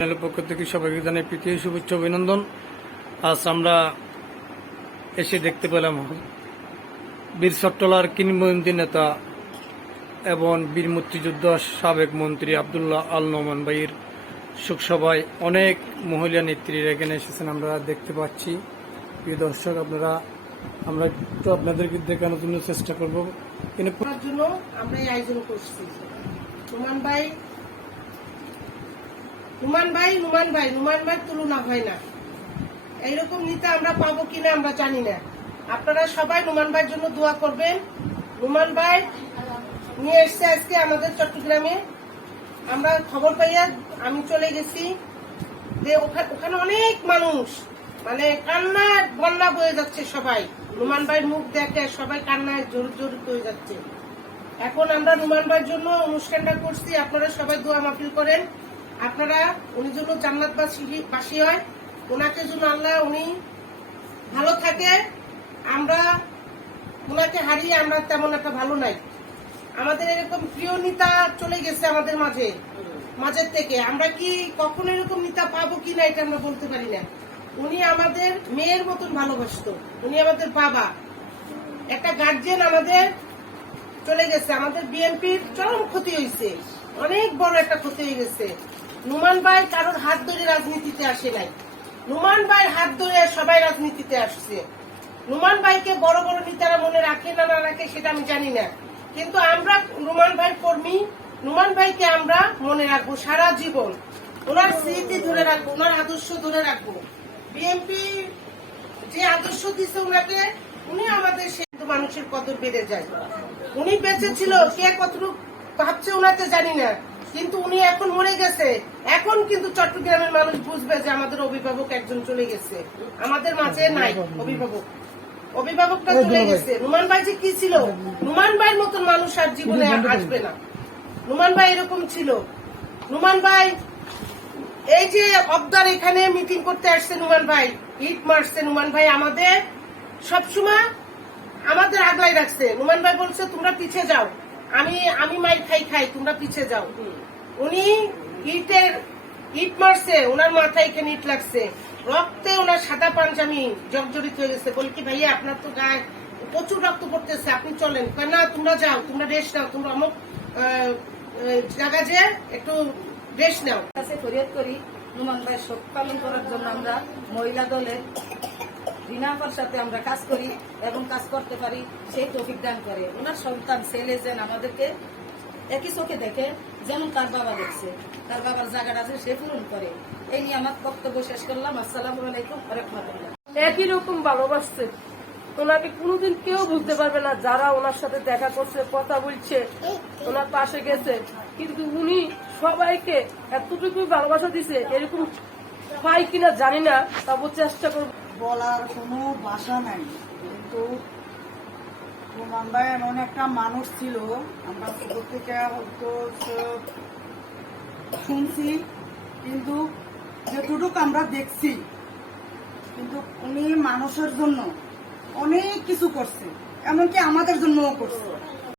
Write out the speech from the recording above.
চ্যানেলের পক্ষ থেকে সবাইকে জানাই প্রীতি শুভেচ্ছা, অভিনন্দন। আজ আমরা এসে দেখতে পেলাম বীর চট্টলার কিংবদন্তি নেতা এবং বীর মুক্তিযোদ্ধা সাবেক মন্ত্রী আবদুল্লাহ আল নোমান ভাইয়ের শোকসভায় অনেক মহিলা নেত্রীরা এখানে এসেছেন, আমরা দেখতে পাচ্ছি। প্রিয় দর্শক, আপনারা, আমরা একটু আপনাদেরকে দেখানোর জন্য চেষ্টা করব। জন্য আমরা এই আয়োজন করছি। নুমান ভাই নুমান ভাই নুমান ভাই নুমান ভাই তুলনা হয় না। এইরকম নিতে আমরা পাবো কিনা আমরা জানি না। আপনারা সবাই নুমান ভাইয়ের জন্য দোয়া করবেন। নুমান ভাই নিয়ে এসছে আজকে আমাদের চট্টগ্রামে। আমরা খবর পাইয়া আমি চলে গেছি যে ওখানে অনেক মানুষ। মানে কান্নার বন্যা বয়ে যাচ্ছে সবাই। নুমান ভাইয়ের মুখ দেখে সবাই কান্নায় জড়িত জড়িত হয়ে যাচ্ছে। এখন আমরা নুমান ভাইয়ের জন্য অনুষ্ঠানটা করছি। আপনারা সবাই দোয়া মাফিল করেন। আপনারা, উনি জন্য জান্নাতবাসী বাসী হয়, ওনাকে জন্য আল্লাহ উনি ভালো থাকে, আমরা ওনাকে হারিয়ে আমরা তেমন একটা ভালো নাই। আমাদের এরকম প্রিয় নেতা চলে গেছে আমাদের মাঝে, মাঝের থেকে। আমরা কি কখন এরকম নেতা পাবো কি না এটা আমরা বলতে পারি না। উনি আমাদের মেয়ের মতন ভালোবাসতো, উনি আমাদের বাবা। একটা গার্জিয়ান আমাদের চলে গেছে, আমাদের বিএনপির চরম ক্ষতি হয়েছে। অনেক বড় একটা ক্ষতি হয়ে গেছে। নুমান ভাই কারোর হাত ধরে রাজনীতিতে আসে নাই। নুমান ভাইয়ের হাত ধরে সবাই রাজনীতিতে আসছে। নুমান ভাইকে বড় বড় নেতারা মনে রাখে না না রাখে সেটা আমি জানি না। কিন্তু আমরা নুমান ভাইয়ের কর্মী, নুমান ভাইকে আমরা মনে রাখব সারা জীবন। ওনার স্মৃতি ধরে রাখব, ওনার আদর্শ ধরে রাখব। বিএনপি যে আদর্শ দিচ্ছে ওনাকে, উনি আমাদের সে কিন্তু মানুষের কদর বেড়ে যায়। উনি বেঁচে ছিল, কে কতটুকু ভাবছে ওনাতে জানি না। কিন্তু উনি এখন মরে গেছে। এখন কিন্তু চট্টগ্রামের মানুষ বুঝবে যে আমাদের অভিভাবক একজন চলে গেছে। আমাদের মাঝে নাই অভিভাবক। অভিভাবকটা চলে গেছে। নুমান ভাই যে কি ছিল? নুমান ভাইয়ের মতন মানুষ আর জীবনে আসবে না। নুমান ভাই এরকম ছিল। নুমান ভাই এই যে অবদার এখানে মিটিং করতে আসছে নুমান ভাই ইট মারছে নুমান ভাই আমাদের। সবসময় আমাদের আগলাই রাখছে। নুমান ভাই বলছে তোমরা পিছে যাও। আমি আমি মাই খাই খাই তোমরা পিছে যাও। উনি ইটের ইট মারছে, ওনার মাথায় এখানে ইট লাগছে। রক্তে ওনার সাদা পাঞ্জামি জর্জরিত হয়ে গেছে। বলি কি, ভাইয়া, আপনার তো গায়ে প্রচুর রক্ত পড়তেছে, আপনি চলেন। না, তোমরা যাও, তোমরা রেস্ট নাও, তোমরা অমুক জায়গা যে একটু রেস্ট নাও। কাছে ফরিয়াদ করি, নুমান ভাই শোক পালন করার জন্য আমরা মহিলা দলের রিনাফার সাথে আমরা কাজ করি এবং কাজ করতে পারি, সেই তৌফিক দান করে। ওনার সন্তান, ছেলে যেন আমাদেরকে একই চোখে দেখে যেমন তার বাবা দেখছে তার বাবার জায়গাটা আছে সে পূরণ করে এই নিয়ে আমার বক্তব্য শেষ করলাম। আসসালামু আলাইকুম রহমতুল্লাহ। একই রকম ভালোবাসছে। ওনাকে কোনোদিন কেউ বুঝতে পারবে না যারা ওনার সাথে দেখা করছে কথা বলছে ওনার পাশে গেছে। কিন্তু উনি সবাইকে এতটুকু ভালোবাসা দিছে এরকম পাই কিনা জানি না তবু চেষ্টা করব। বলার কোনো ভাষা নাই। কিন্তু ভাই এমন একটা মানুষ ছিল, আমরা ছোট থেকে হয়তো শুনছি, কিন্তু যেটুকুক আমরা দেখছি, কিন্তু উনি মানুষের জন্য অনেক কিছু করছে, এমনকি আমাদের জন্যও করছে।